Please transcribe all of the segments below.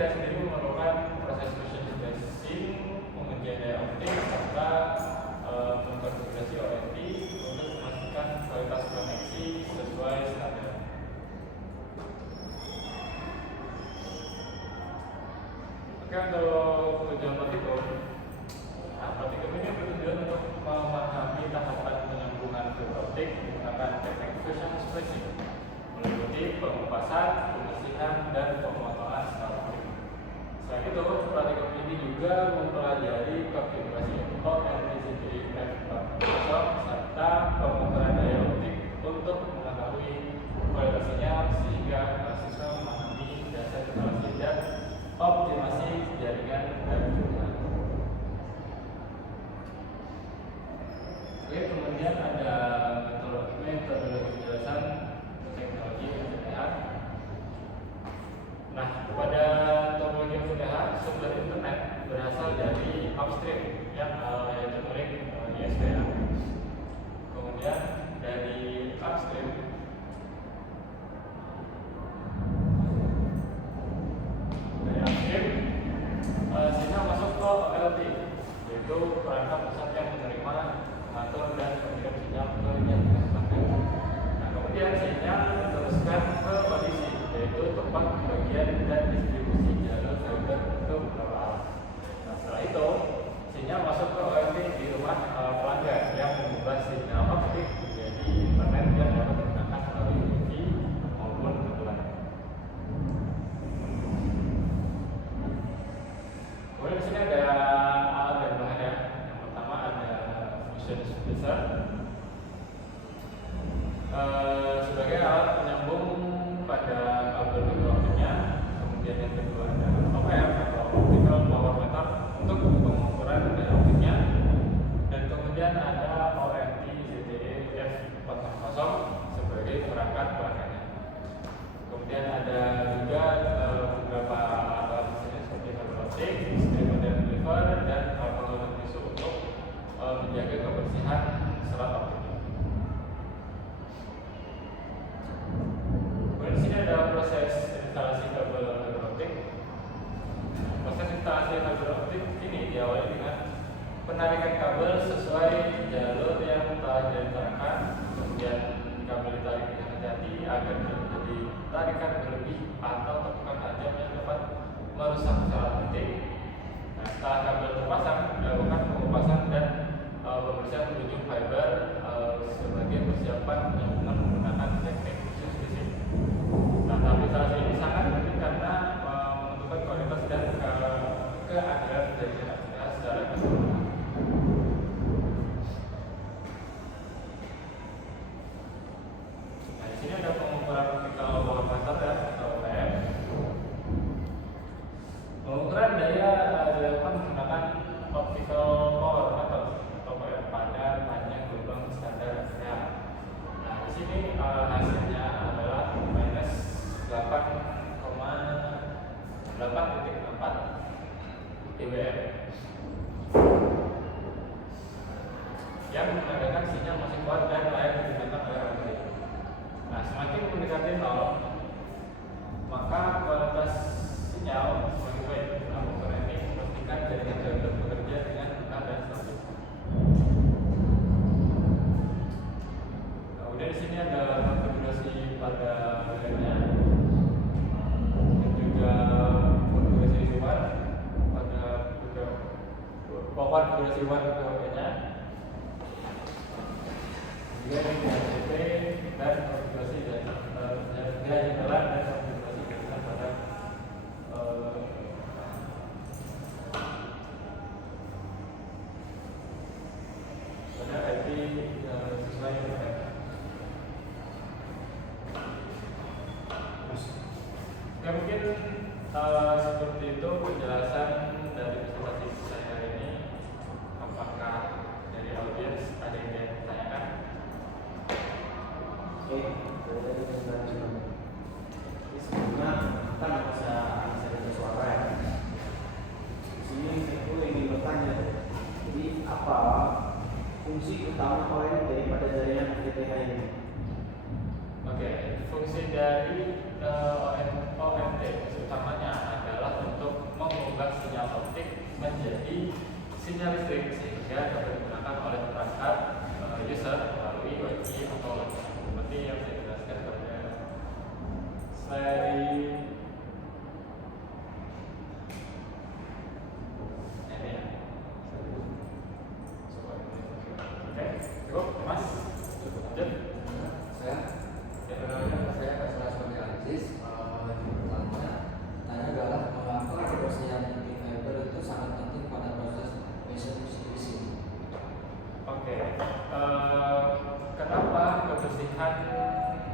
tidak sendiri memerlukan proses motion tracing, pengujian daya optik, serta mengkonfigurasi ONT untuk memastikan kualitas koneksi sesuai standar. Oke, untuk tujuan praktikum, praktikum ini bertujuan untuk memahami tahapan penyambungan fiber optik menggunakan teknik fusion splicing, meliputi pengupasan, pembersihan, dan pemotongan secara optik. Selain itu, praktikum ini juga mempelajari konfigurasi ONT/CDI F4.0 serta pengukuran daya optik untuk mengetahui kualitas sinyal sehingga mahasiswa memahami dasar instalasi dan optimasi jaringan dan jaringan. Oke, kemudian ada metodologi penjelasan teknologi FTTH. Nah, pada teknologi FTTH, sumber internet berasal dari upstream yang yaitu link ISPA. Kemudian dari upstream sinyal masuk ke OLT, yaitu perangkat pusat yang menerima, mengatur, dan mengirim sinyal ke jaringan pelanggan. Nah, kemudian sinyal diteruskan ke kondisi, yaitu tempat pembagian dan distribusi jalur fiber ke beberapa alat. Nah, setelah itu sinyal masuk ke OLT di rumah pelanggan yang mengubah sinyal optik menjadi internet yang dapat digunakan melalui wifi maupun kebutuhan. Kemudian di sini ada alat dan bahan ya. Yang pertama ada fusion splicer sebagai alat penyambung pada kabel fiber optiknya. Kemudian yang kedua ada OPM atau optical power meter untuk pengukuran daya optiknya. Dan kemudian ada ONT/CDE F4.0 sebagai perangkat pelanggannya. Kemudian ada juga beberapa alat di sini seperti fiber optik, dan alkohol tisu untuk menjaga kebersihan serat optik. Kemudian di sini ada proses instalasi kabel fiber optik. Proses instalasi fiber optik ini diawali dengan penarikan kabel sesuai jalur yang telah direncanakan. Kemudian kabel ditarik dengan hati-hati agar tidak terjadi tarikan berlebih atau tepukan tajam yang dapat merusak serat optik. Setelah kabel terpasang, dilakukan pengupasan dan pembersihan ujung fiber sebagai persiapan penyambungan menggunakan teknik fusion splicing. Nah, tahap instalasi ini sangat penting karena menentukan kualitas dan keadilan jaringan FTTH secara keseluruhan. Nah, di sini ada pengukuran optical power meter ya, atau OPM. Pengukuran daya dilakukan menggunakan optical power meter atau pada panjang gelombang standar FTTH. Nah, di sini hasilnya adalah minus 8,8.4 dBm yang menandakan sinyal masih kuat dan layak digunakan oleh orang lain. Nah, semakin mendekati 0, maka kualitas sinyal semakin baik. Nah, pengukuran ini memastikan jaringan fiber bekerja dengan benar dan stabil. Kemudian di sini ada konfigurasi pada bagiannya dan juga konfigurasi watt pada konfigurasi watt bagiannya. Juga ini DHCP dan konfigurasi dan jalan dan konfigurasi jaringan pada IP sesuai internet. Ya, mungkin seperti itu penjelasan dari presentasi saya hari ini. Apakah dari audiens ada yang ingin ditanyakan? Oke, dari presentasi ini sebelumnya kita bisa ada suara ya. Di sini saya ingin bertanya, jadi apa fungsi utama ONT daripada jaringan FTTH ini? Oke, fungsi dari ONT utamanya adalah adalah untuk mengubah sinyal optik menjadi sinyal listrik sehingga dapat digunakan oleh perangkat user melalui Wi-Fi atau seperti yang saya jelaskan pada slide ini ya. Oke, cukup Mas? Lanjut. Saya sebagai analisis pertama tanya adalah mengapa kebersihan inti fiber itu sangat penting pada proses fashion finishing. Oke, kenapa kebersihan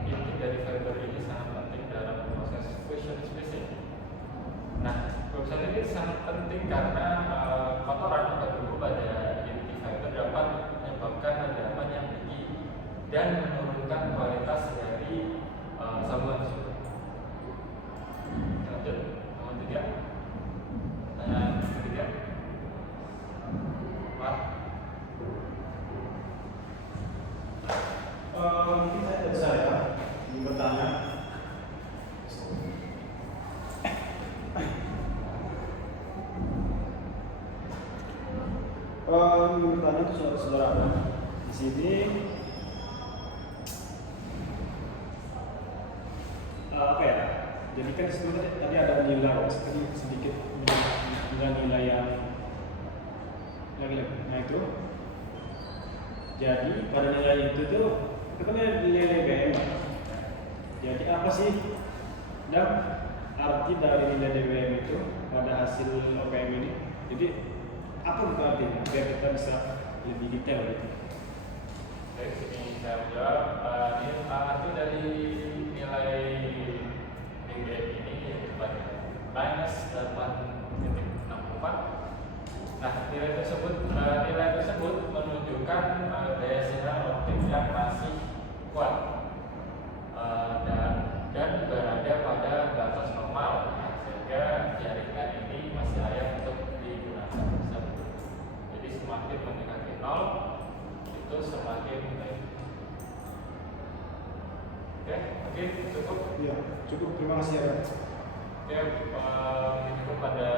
inti dari fiber ini sangat penting dalam proses fusion spacing? Nah, kebersihan ini sangat penting karena kotoran atau debu pada inti fiber dapat menyebabkan rendaman yang tinggi dan menurunkan kualitas dari sambungan tersebut. Lanjut, nomor 3. Pertanyaan ketiga. Pak. Mungkin saya ingin bertanya. Bertanya itu saudara-saudara. Di sini apa ya? Jadi kan sebenarnya tadi ada nilai sedikit nilai yang nah itu. Jadi pada nilai itu tuh itu kan ada nilai BM. Jadi apa sih dan arti dari nilai DBM itu pada hasil OPM ini? Jadi apa itu artinya? Biar kita bisa lebih detail gitu. Baik, sini saya menjawab. Arti dari nilai DBM ini yaitu pada minus 8,64. Nah, nilai tersebut menunjukkan daya sinar optik yang masih kuat dan berada pada batas normal, sehingga jaringan ini masih layak untuk digunakan. Jadi semakin mendekati 0 itu semakin baik. Oke, mungkin cukup. Iya, cukup. Terima kasih ya. Oke, cukup pada